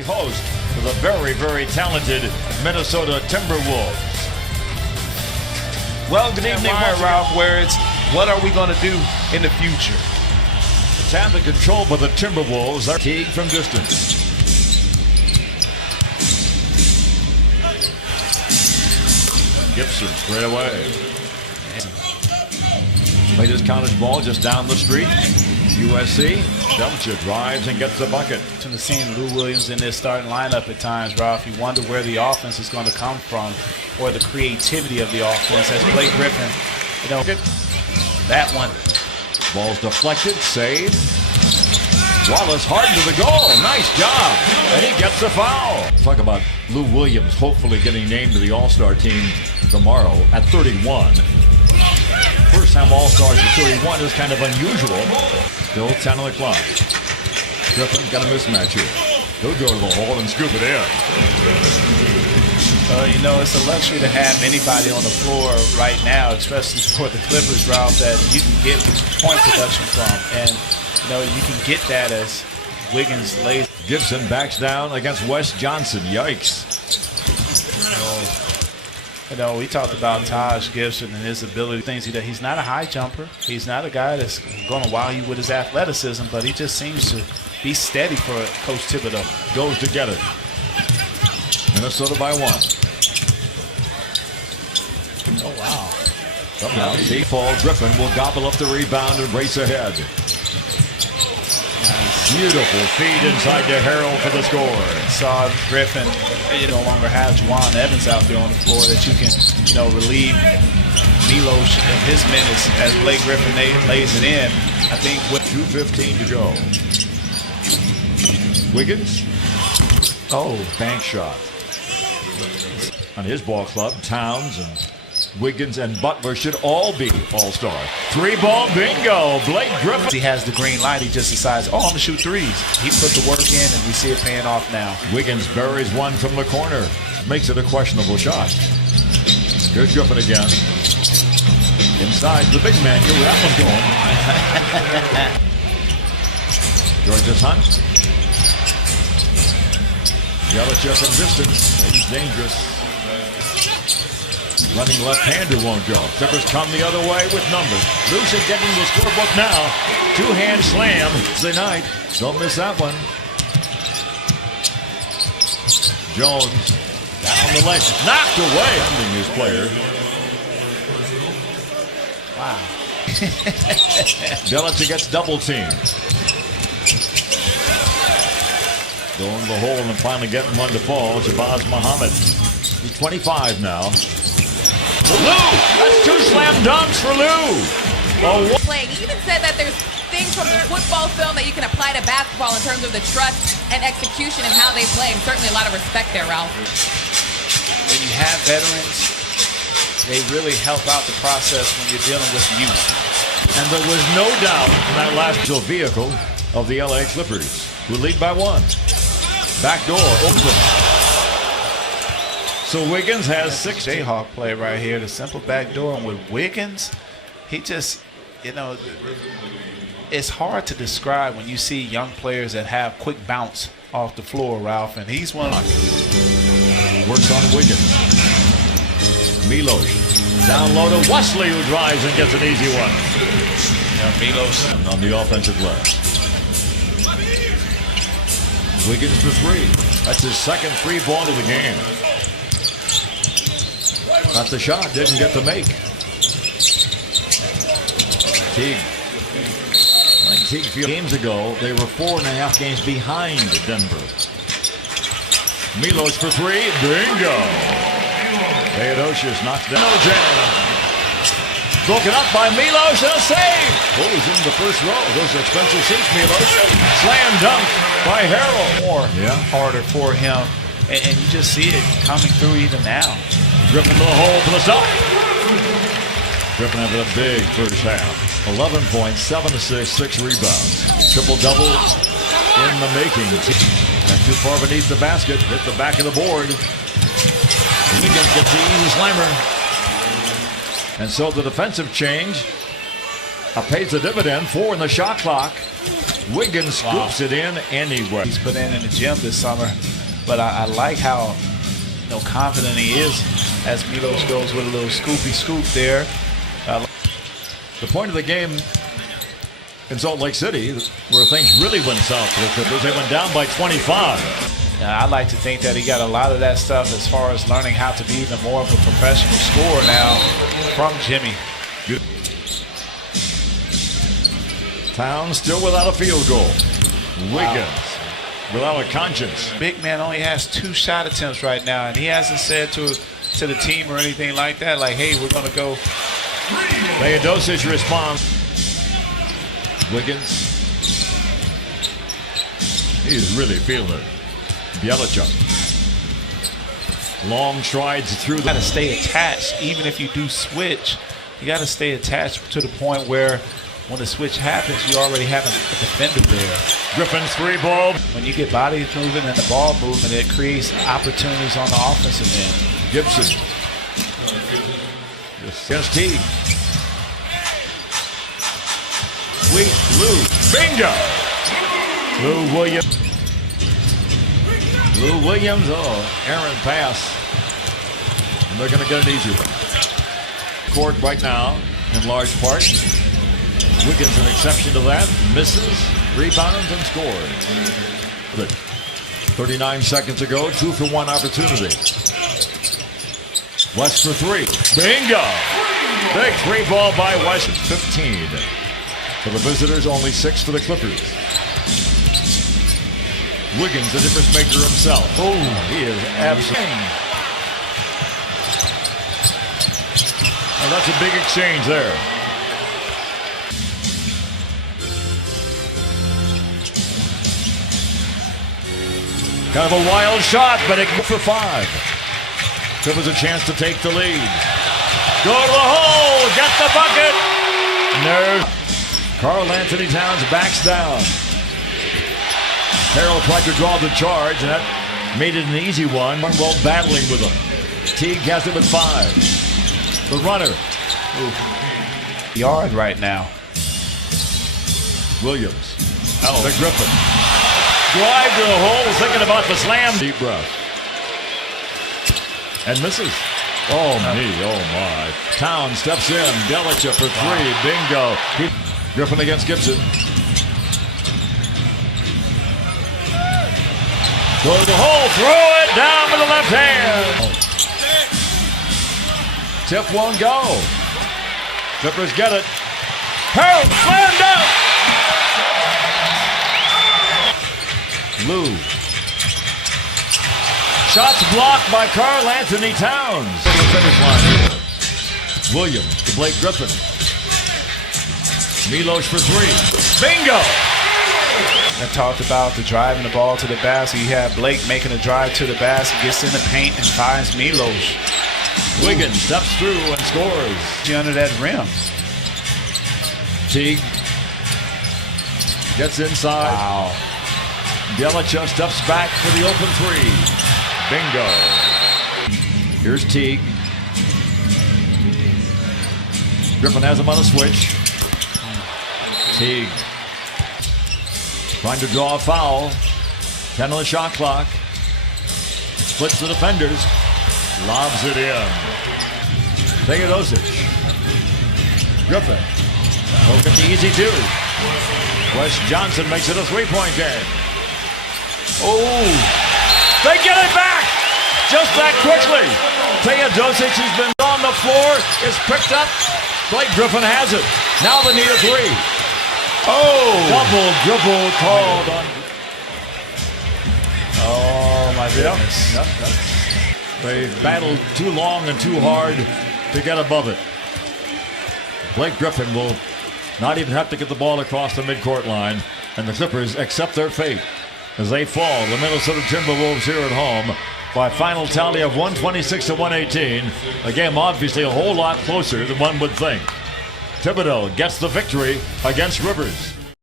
host for the very, very talented Minnesota Timberwolves. Well, good evening, Ralph, where it's what are we going to do in the future? The tap and control by the Timberwolves are Teague from distance. Gibson straight away. Played his college ball just down the street. USC. Delcha drives and gets the bucket. To seeing Lou Williams in this starting lineup at times, Ralph, you wonder where the offense is going to come from, or the creativity of the offense. As Blake Griffin, that one. Ball's deflected, saved. Wallace hard to the goal. Nice job. And he gets the foul. Talk about Lou Williams hopefully getting named to the All-Star team tomorrow at 31. First time All-Stars at 31 is kind of unusual. Still 10 on the clock. Griffin got a mismatch here. He'll go to the hole and scoop it in. It's a luxury to have anybody on the floor right now, especially for the Clippers, Ralph, that you can get point production from. And, you can get that as Wiggins lays. Gibson backs down against Wes Johnson. Yikes. We talked about Taj Gibson and his ability. He's not a high jumper. He's not a guy that's going to wow you with his athleticism, but he just seems to be steady for Coach Thibodeau. Goes to get it. Minnesota by 1. Oh, wow. Somehow, T-Fall Griffin will gobble up the rebound and race ahead. Nice. Beautiful feed inside to Harrell for the score. Saw Griffin. You no longer have Juwan Evans out there on the floor that you can, relieve Milos in his minutes as Blake Griffin lays it in. I think with 2:15 to go. Wiggins. Oh, bank shot. On his ball club, Towns and Wiggins and Butler should all be all-star. 3-ball bingo. Blake Griffin. He has the green light. He just decides, I'm going to shoot threes. He put the work in, and we see it paying off now. Wiggins buries one from the corner. Makes it a questionable shot. Here's Griffin again. Inside the big man. Here with that one going. Georges Hunt. Yelich from distance. He's dangerous. Running left-hander won't go. Clippers come the other way with numbers. Lucic getting the scorebook now. Two-hand slam. Wednesday night. Don't miss that one. Jones down the lane. Knocked away. Ending his player. Wow. Delcha gets double-teamed. Going to the hole and finally getting one to fall. Shabazz Muhammad. He's 25 now. Lou! That's 2 slam dunks for Lou! Playing. He even said that there's things from the football film that you can apply to basketball in terms of the trust and execution and how they play. And certainly a lot of respect there, Ralph. When you have veterans, they really help out the process when you're dealing with youth. And there was no doubt in that last vehicle of the LA Clippers, who lead by 1. Back door open. So Wiggins has 6. Jayhawk play right here, the simple back door. And with Wiggins, he just, it's hard to describe when you see young players that have quick bounce off the floor, Ralph. And he's one. Works on Wiggins. Milos down low to Wesley, who drives and gets an easy one. Milos on the offensive left. Wiggins for 3. That's his second 3-ball of the game. Got the shot, didn't get the make. Teague. Like Teague a few games ago, they were 4.5 games behind Denver. Milos for 3, bingo. Theodosius knocks down. No jam. Broken up by Milos and a save. Oh, he's in the first row. Those are expensive seats, Milos. Slam dunk by Harrell. More harder for him. And you just see it coming through even now. Griffin to the hole for the stop. Griffin having a big first half. 11 points, 7 assists, 6 rebounds. Triple-double in the making. Not too far beneath the basket. Hit the back of the board. Wiggins gets the easy slammer. And so the defensive change pays a dividend. 4 in the shot clock. Wiggins scoops it in anyway. He's put in the gym this summer, but I like how confident he is as Milos goes with a little scoopy scoop there. The point of the game in Salt Lake City, where things really went south for the Clippers, they went down by 25. I like to think that he got a lot of that stuff as far as learning how to be even more of a professional scorer now from Jimmy. Towns still without a field goal. Wiggins without a conscience. Big man only has 2 shot attempts right now, and he hasn't said to the team or anything like that, like, hey, we're going to go. Teodosic responds. Wiggins. He's really feeling it. Bjelica. Long strides through the. You got to stay attached. Even if you do switch, you got to stay attached to the point where when the switch happens, you already have a defender there. Griffin's 3-ball. When you get bodies moving and the ball moving, it creates opportunities on the offensive end. Gibson. Against Teague. Sweet Lou. Bingo! Lou Williams. Lou Williams, errant pass. And they're going to get an easy one. Court right now, in large part. Wiggins an exception to that. Misses, rebounds, and scores. 39 seconds ago, 2-for-1 opportunity. West for 3. Bingo! Big 3-ball by West. 15. For the visitors, only 6 for the Clippers. Wiggins, the difference maker himself. Oh, he is absolutely. Well, that's a big exchange there. Kind of a wild shot, but it for 5. Clippers a chance to take the lead. Go to the hole, get the bucket. No. Karl Anthony Towns backs down. Harrell tried to draw the charge, and that made it an easy one. Well, battling with him. Teague has it with 5. The runner. Yard right now. Williams. The Griffin. Drive to the hole, thinking about the slam. Deep breath. And misses. Oh, me. Oh, my. Towns steps in. Bjelica for 3. Bingo. Griffin against Gibson. Go to the hole, throw it down with the left hand. Tip won't go. Clippers get it. Harold slammed out. Lou. Shots blocked by Karl Anthony Towns. To the finish line here. Williams to Blake Griffin. Milos for 3. Bingo! I talked about the driving the ball to the basket. You have Blake making a drive to the basket, gets in the paint, and finds Milos. Wiggins steps through and scores. Under that rim. Teague gets inside. Wow. Bjelica steps back for the open 3. Bingo. Here's Teague. Griffin has him on a switch. Teague trying to draw a foul. 10 on the shot clock. Splits the defenders. Lobs it in. Teodosic. Griffin. Look at the easy 2. Wes Johnson makes it a 3-point game. Oh, they get it back just that quickly. Teodosic has been on the floor, is picked up. Blake Griffin has it. Now they need a 3. Oh, double dribble called on. Oh my goodness. Yep. They battled too long and too hard to get above it. Blake Griffin will not even have to get the ball across the midcourt line, and the Clippers accept their fate as they fall. The Minnesota Timberwolves here at home by a final tally of 126-118. A game obviously a whole lot closer than one would think. Thibodeau gets the victory against Rivers.